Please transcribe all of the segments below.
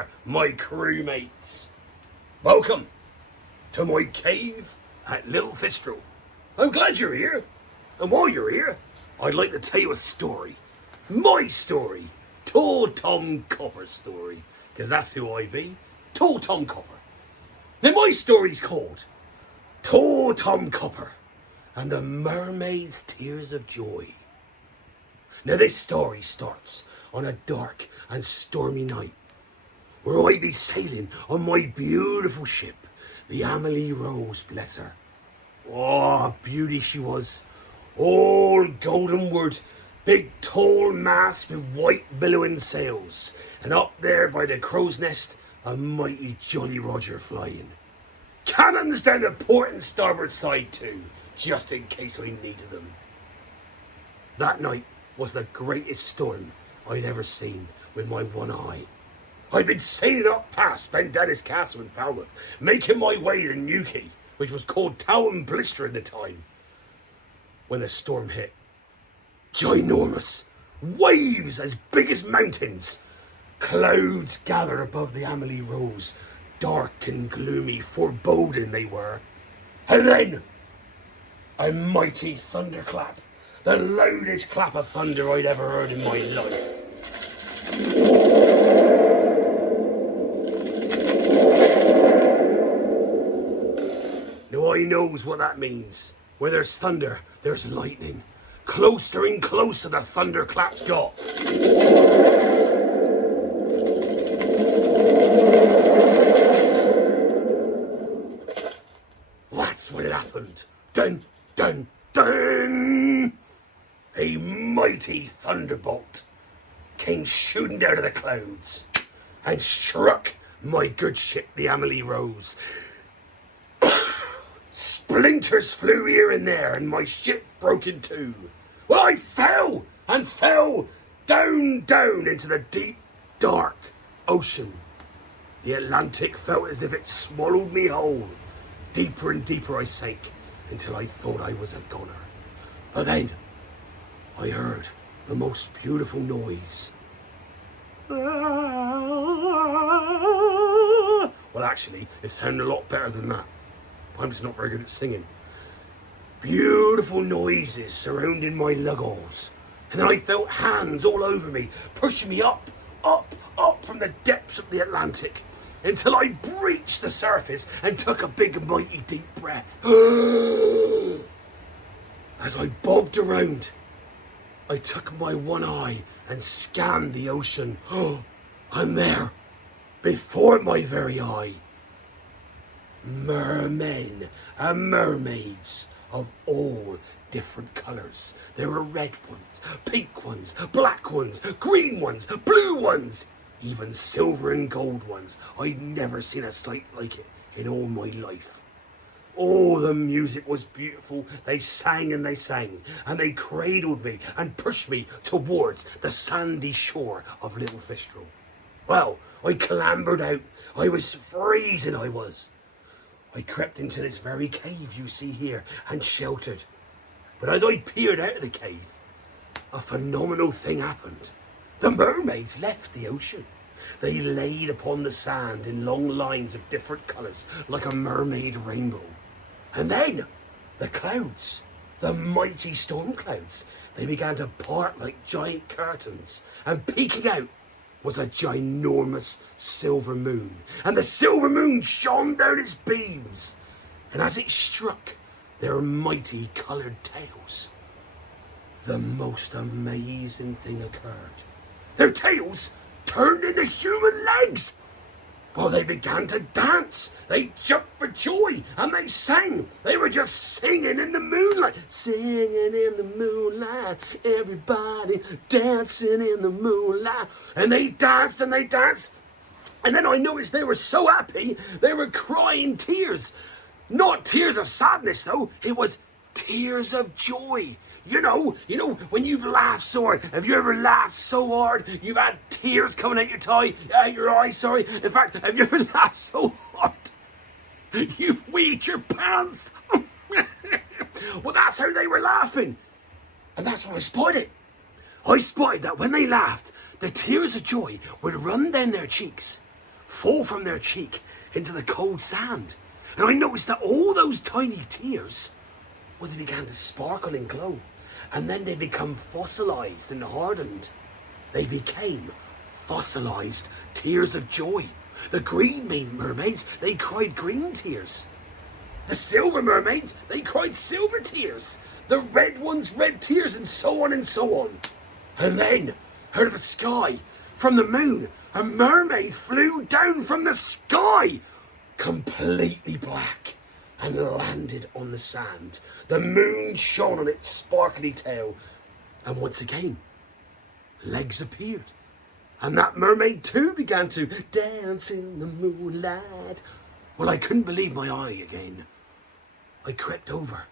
there, my crewmates. Welcome to my cave at Little Fistral. I'm glad you're here. And while you're here, I'd like to tell you a story. My story. Tall Tom Copper's story. Because that's who I be. Tall Tom Copper. Now my story's called Tall Tom Copper and the Mermaids Tears of Joy. Now this story starts on a dark and stormy night where I be sailing on my beautiful ship, the Amelie Rose, bless her. Oh, beauty she was. All golden wood, big tall mast with white billowing sails, and up there by the crow's nest, a mighty Jolly Roger flying. Cannons down the port and starboard side too, just in case I needed them. That night was the greatest storm I'd ever seen with my one eye. I'd been sailing up past Ben Dennis Castle in Falmouth, making my way to Newquay, which was called Town Blister at the time, when the storm hit. Ginormous, waves as big as mountains, clouds gathered above the Amelie Rose, dark and gloomy, foreboding they were. And then, a mighty thunderclap, the loudest clap of thunder I'd ever heard in my life. Now I knows what that means. Where there's thunder, there's lightning. Closer and closer the thunderclaps got. That's when it happened. Dun, dun, dun! A mighty thunderbolt came shooting out of the clouds and struck my good ship, the Amelie Rose. Splinters flew here and there, and my ship broke in two. Well, I fell and fell down into the deep, dark ocean. The Atlantic felt as if it swallowed me whole. Deeper and deeper I sank until I thought I was a goner. But then I heard the most beautiful noise. Well, actually, it sounded a lot better than that. I'm just not very good at singing. Beautiful noises surrounding my lugholes. And then I felt hands all over me, pushing me up from the depths of the Atlantic, until I breached the surface and took a big, mighty, deep breath. As I bobbed around, I took my one eye and scanned the ocean. And there, before my very eye, mermen and mermaids of all different colours. There were red ones, pink ones, black ones, green ones, blue ones, even silver and gold ones. I'd never seen a sight like it in all my life. Oh, the music was beautiful. They sang and they sang, and they cradled me and pushed me towards the sandy shore of Little Fistral. Well, I clambered out. I was freezing, I was. I crept into this very cave you see here and sheltered. But as I peered out of the cave, a phenomenal thing happened. The mermaids left the ocean. They laid upon the sand in long lines of different colours, like a mermaid rainbow. And then the clouds, the mighty storm clouds, they began to part like giant curtains, and peeking out was a ginormous silver moon. And the silver moon shone down its beams, and as it struck their mighty coloured tails, the most amazing thing occurred. Their tails turned into human legs. Well, they began to dance. They jumped for joy and they sang. They were just singing in the moonlight. Singing in the moonlight. Everybody dancing in the moonlight. And they danced and they danced. And then I noticed they were so happy, they were crying tears. Not tears of sadness, though. It was tears of joy. You know, when you've laughed so hard. Have you ever laughed so hard you've had tears coming out your eye, sorry. In fact, have you ever laughed so hard you've weed your pants? Well, that's how they were laughing. And that's what I spotted. I spotted that when they laughed, the tears of joy would run down their cheeks. fall from their cheek into the cold sand. And I noticed that all those tiny tears, well, they began to sparkle and glow. And then they become fossilized and hardened. They became fossilized tears of joy. The green mermaids, they cried green tears. The silver mermaids, they cried silver tears. The red ones, red tears, and so on and so on. And then, out of the sky, from the moon, a mermaid flew down from the sky, completely black, and landed on the sand. The moon shone on its sparkly tail, and once again, legs appeared. And that mermaid too began to dance in the moonlight. Well, I couldn't believe my eye again. I crept over.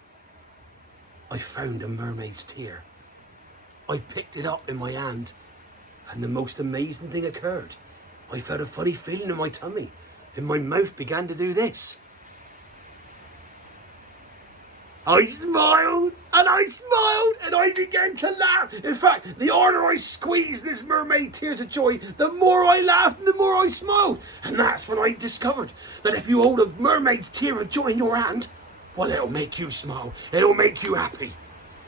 I found a mermaid's tear. I picked it up in my hand, and the most amazing thing occurred. I felt a funny feeling in my tummy, and my mouth began to do this. I smiled, and I began to laugh. In fact, the harder I squeezed this mermaid tears of joy, the more I laughed and the more I smiled. And that's when I discovered that if you hold a mermaid's tear of joy in your hand, well, it'll make you smile. It'll make you happy.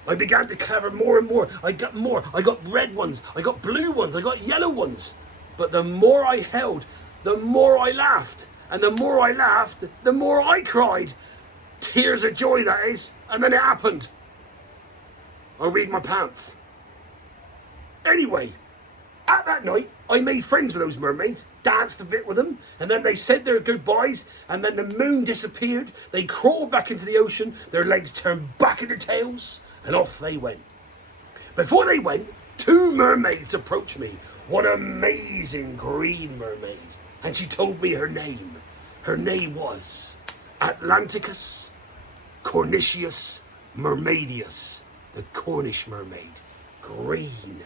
I began to cover more and more. I got more. I got red ones. I got blue ones. I got yellow ones. But the more I held, the more I laughed. And the more I laughed, the more I cried. Tears of joy, that is. And then it happened. I read my pants. Anyway, at that night, I made friends with those mermaids, danced a bit with them, and then they said their goodbyes, and then the moon disappeared. They crawled back into the ocean, their legs turned back into tails, and off they went. Before they went, two mermaids approached me. One amazing green mermaid. And she told me her name. Her name was Atlanticus Cornicius Mermaidius, the Cornish mermaid, green.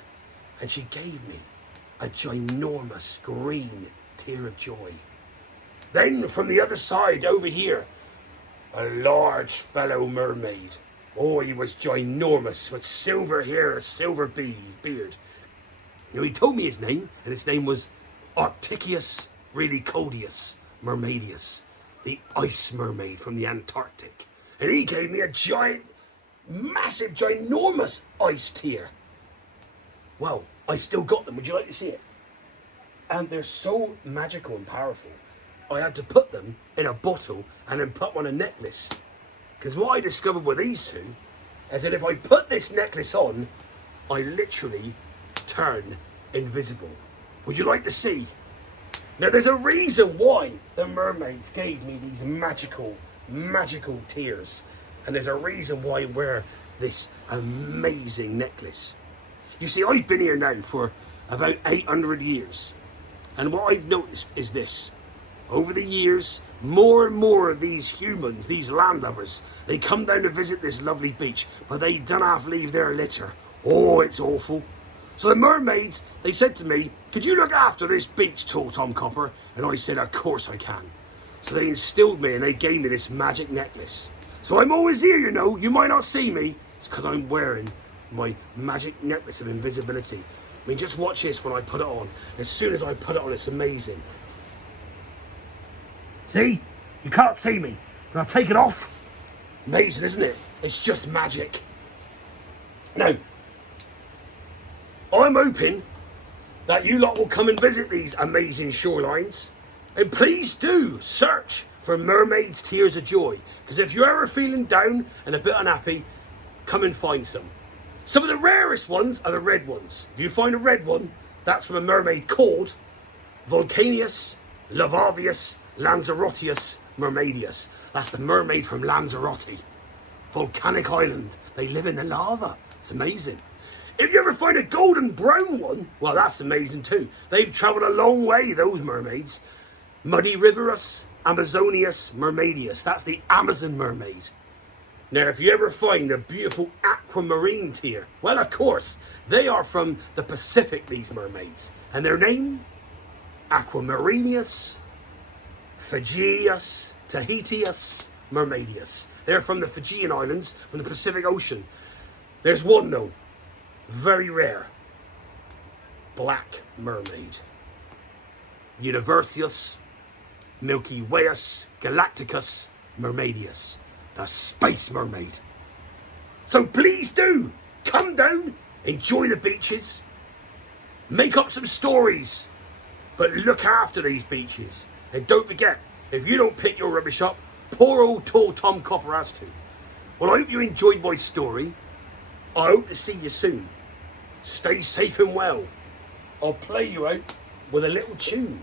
And she gave me a ginormous green tear of joy. Then from the other side over here, a large fellow mermaid. Oh, he was ginormous with silver hair, a silver beard. Now he told me his name, and his name was Arcticius Relicodius Mermaidius, the ice mermaid from the Antarctic. And he gave me a giant, massive, ginormous ice tear. Well, I still got them. Would you like to see it? And they're so magical and powerful. I had to put them in a bottle and then put on a necklace. Because what I discovered with these two is that if I put this necklace on, I literally turn invisible. Would you like to see? Now, there's a reason why the mermaids gave me these magical tears. And there's a reason why I wear this amazing necklace. You see, I've been here now for about 800 years. And what I've noticed is this. Over the years, more and more of these humans, these landlubbers, they come down to visit this lovely beach, but they don't have to leave their litter. Oh, it's awful. So the mermaids, they said to me, could you look after this beach, Tall Tom Copper? And I said, of course I can. So they instilled me and they gave me this magic necklace. So I'm always here, you know. You might not see me. It's because I'm wearing my magic necklace of invisibility. I mean, just watch this when I put it on. As soon as I put it on, it's amazing. See? You can't see me. When I take it off, amazing, isn't it? It's just magic. Now, I'm hoping that you lot will come and visit these amazing shorelines. And please do search for Mermaids Tears of Joy. Because if you're ever feeling down and a bit unhappy, come and find some. Some of the rarest ones are the red ones. If you find a red one, that's from a mermaid called Vulcanius Lavavius Lanzarotius Mermaidius. That's the mermaid from Lanzarote. Volcanic island. They live in the lava. It's amazing. If you ever find a golden brown one, well, that's amazing too. They've travelled a long way, those mermaids. Muddy Riverus Amazonius Mermaidius. That's the Amazon mermaid. Now, if you ever find a beautiful aquamarine tear, well, of course, they are from the Pacific, these mermaids. And their name? Aquamarinius Fijius Tahitius Mermaidius. They're from the Fijian Islands, from the Pacific Ocean. There's one, though, very rare. Black mermaid. Universius Milky Wayus Galacticus Mermaidius, the Space Mermaid. So please do come down, enjoy the beaches, make up some stories, but look after these beaches. And don't forget, if you don't pick your rubbish up, poor old tall Tom Copper has to. Well, I hope you enjoyed my story. I hope to see you soon. Stay safe and well. I'll play you out with a little tune.